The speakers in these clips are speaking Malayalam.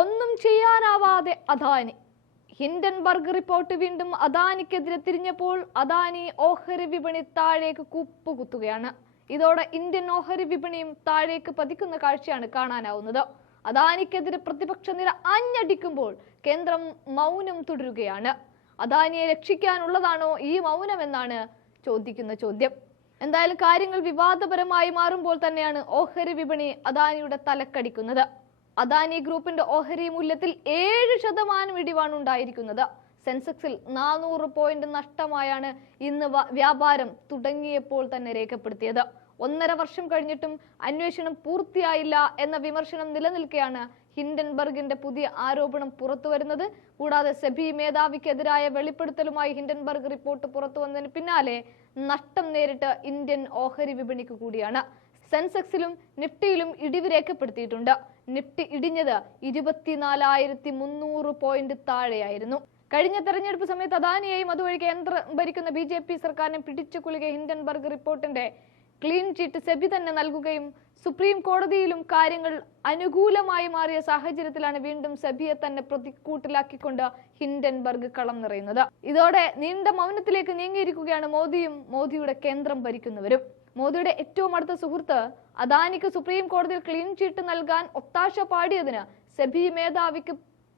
ഒന്നും ചെയ്യാനാവാതെ അദാനി. ഹിൻഡൻബർഗ് റിപ്പോർട്ട് വീണ്ടും അദാനിക്കെതിരെ തിരിഞ്ഞപ്പോൾ അദാനി ഓഹരി വിപണി താഴേക്ക് കുപ്പുകുത്തുകയാണ്. ഇതോടെ ഇന്ത്യൻ ഓഹരി വിപണിയും താഴേക്ക് പതിക്കുന്ന കാഴ്ചയാണ് കാണാനാവുന്നത്. അദാനിക്കെതിരെ പ്രതിപക്ഷ നിര അഞ്ഞടിക്കുമ്പോൾ കേന്ദ്രം മൗനം തുടരുകയാണ്. അദാനിയെ രക്ഷിക്കാനുള്ളതാണോ ഈ മൗനം എന്നാണ് ചോദിക്കുന്ന ചോദ്യം. എന്തായാലും കാര്യങ്ങൾ വിവാദപരമായി മാറുമ്പോൾ തന്നെയാണ് ഓഹരി വിപണി അദാനിയുടെ തലക്കടിക്കുന്നത്. അദാനി ഗ്രൂപ്പിന്റെ ഓഹരി മൂല്യത്തിൽ ഏഴ് ശതമാനം ഇടിവാണ് ഉണ്ടായിരിക്കുന്നത്. സെൻസെക്സിൽ നാനൂറ് പോയിന്റ് നഷ്ടമായാണ് ഇന്ന് വ്യാപാരം തുടങ്ങിയപ്പോൾ തന്നെ രേഖപ്പെടുത്തിയത്. ഒന്നര വർഷം കഴിഞ്ഞിട്ടും അന്വേഷണം പൂർത്തിയായില്ല എന്ന വിമർശനം നിലനിൽക്കെയാണ് ഹിൻഡൻബർഗിന്റെ പുതിയ ആരോപണം പുറത്തു വരുന്നത് കൂടാതെ സെബി മേധാവിക്കെതിരായ വെളിപ്പെടുത്തലുമായി ഹിൻഡൻബർഗ് റിപ്പോർട്ട് പുറത്തു വന്നതിന് പിന്നാലെ നഷ്ടം നേരിട്ട് ഇന്ത്യൻ ഓഹരി വിപണിക്ക് കൂടിയാണ്. സെൻസെക്സിലും നിഫ്റ്റിയിലും ഇടിവ് രേഖപ്പെടുത്തിയിട്ടുണ്ട്. നിഫ്റ്റി ഇടിഞ്ഞത് ഇരുപത്തിനാലായിരത്തി മുന്നൂറ് പോയിന്റ് താഴെയായിരുന്നു. കഴിഞ്ഞ തെരഞ്ഞെടുപ്പ് സമയത്ത് അദാനിയെയും അതുവഴി കേന്ദ്രം ഭരിക്കുന്ന ബി ജെ പി സർക്കാരിനെ പിടിച്ചു കുലുകിയ ഹിൻഡൻബർഗ് റിപ്പോർട്ടിന്റെ ക്ലീൻ ചിറ്റ് സെബി തന്നെ നൽകുകയും സുപ്രീം കോടതിയിലും കാര്യങ്ങൾ അനുകൂലമായി മാറിയ സാഹചര്യത്തിലാണ് വീണ്ടും സെബിയെ തന്നെ പ്രതിക്കൂട്ടിലാക്കിക്കൊണ്ട് ഹിൻഡൻബർഗ് കളം നിറയുന്നത്. ഇതോടെ നീണ്ട മൗനത്തിലേക്ക് നീങ്ങിയിരിക്കുകയാണ് മോദിയും മോദിയുടെ കേന്ദ്രം ഭരിക്കുന്നവരും. മോദിയുടെ ഏറ്റവും അടുത്ത സുഹൃത്ത് അദാനിക്ക് സുപ്രീം കോടതിയിൽ ക്ലീൻ ചീട്ട് നൽകാൻ ഒത്താശ പാടിയതിന് സെബി മേധാവിക്ക്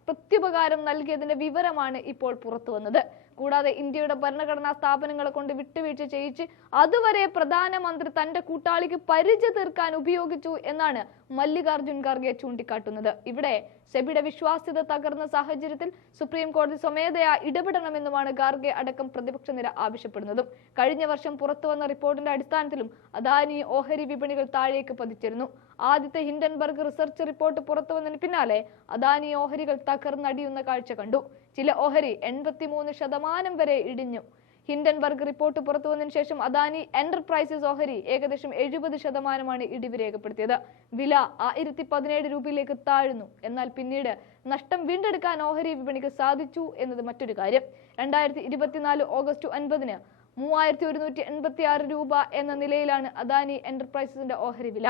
പ്രത്യുപകാരം നൽകിയതിന്റെ വിവരമാണ് ഇപ്പോൾ പുറത്തു വന്നത് കൂടാതെ ഇന്ത്യയുടെ ഭരണഘടനാ സ്ഥാപനങ്ങളെ കൊണ്ട് വിട്ടുവീഴ്ച ചെയ്യിച്ച് അതുവരെ പ്രധാനമന്ത്രി തന്റെ കൂട്ടാളിക്ക് പരിചയ തീർക്കാൻ ഉപയോഗിച്ചു എന്നാണ് മല്ലികാർജുൻ ഖാർഗെ ചൂണ്ടിക്കാട്ടുന്നത്. ഇവിടെ സെബിയുടെ വിശ്വാസ്യത തകർന്ന സാഹചര്യത്തിൽ സുപ്രീം കോടതി സ്വമേധയാ ഇടപെടണമെന്നുമാണ് ഖാർഗെ അടക്കം പ്രതിപക്ഷ നിര ആവശ്യപ്പെടുന്നതും. കഴിഞ്ഞ വർഷം പുറത്തുവന്ന റിപ്പോർട്ടിന്റെ അടിസ്ഥാനത്തിലും അദാനി ഓഹരി വിപണികൾ താഴേക്ക് പതിച്ചിരുന്നു. ആദ്യത്തെ ഹിൻഡൻബർഗ് റിസർച്ച് റിപ്പോർട്ട് പുറത്തു വന്നതിന് പിന്നാലെ അദാനി ഓഹരികൾ തകർന്നടിയുന്ന കാഴ്ച കണ്ടു. ചില ഓഹരി എൺപത്തിമൂന്ന് ശതമാനം വരെ ഇടിഞ്ഞു. ഹിൻഡൻബർഗ് റിപ്പോർട്ട് പുറത്തു വന്നതിന് ശേഷം അദാനി എന്റർപ്രൈസസ് ഓഹരി ഏകദേശം എഴുപത് ശതമാനമാണ് ഇടിവ് രേഖപ്പെടുത്തിയത്. വില ആയിരത്തി പതിനേഴ് രൂപയിലേക്ക് താഴ്ന്നു. എന്നാൽ പിന്നീട് നഷ്ടം വീണ്ടെടുക്കാൻ ഓഹരി വിപണിക്ക് സാധിച്ചു എന്നത് മറ്റൊരു കാര്യം. രണ്ടായിരത്തി ഇരുപത്തിനാല് ഓഗസ്റ്റ് ഒൻപതിന് മൂവായിരത്തി ഒരുന്നൂറ്റി എൺപത്തി ആറ് രൂപ എന്ന നിലയിലാണ് അദാനി എന്റർപ്രൈസസിന്റെ ഓഹരി വില.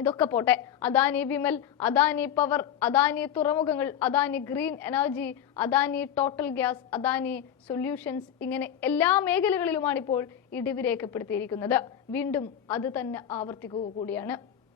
ഇതൊക്കെ പോട്ടെ. അദാനി വിമൽ അദാനി പവർ അദാനി തുറമുഖങ്ങൾ Adani green energy Adani total gas Adani solutions ഇങ്ങനെ എല്ലാ മേഖലകളിലുമാണ് ഇപ്പോൾ ഇടിവ് രേഖപ്പെടുത്തിയിരിക്കുന്നത്. വീണ്ടും അത് തന്നെ ആവർത്തിക്കുക കൂടിയാണ്.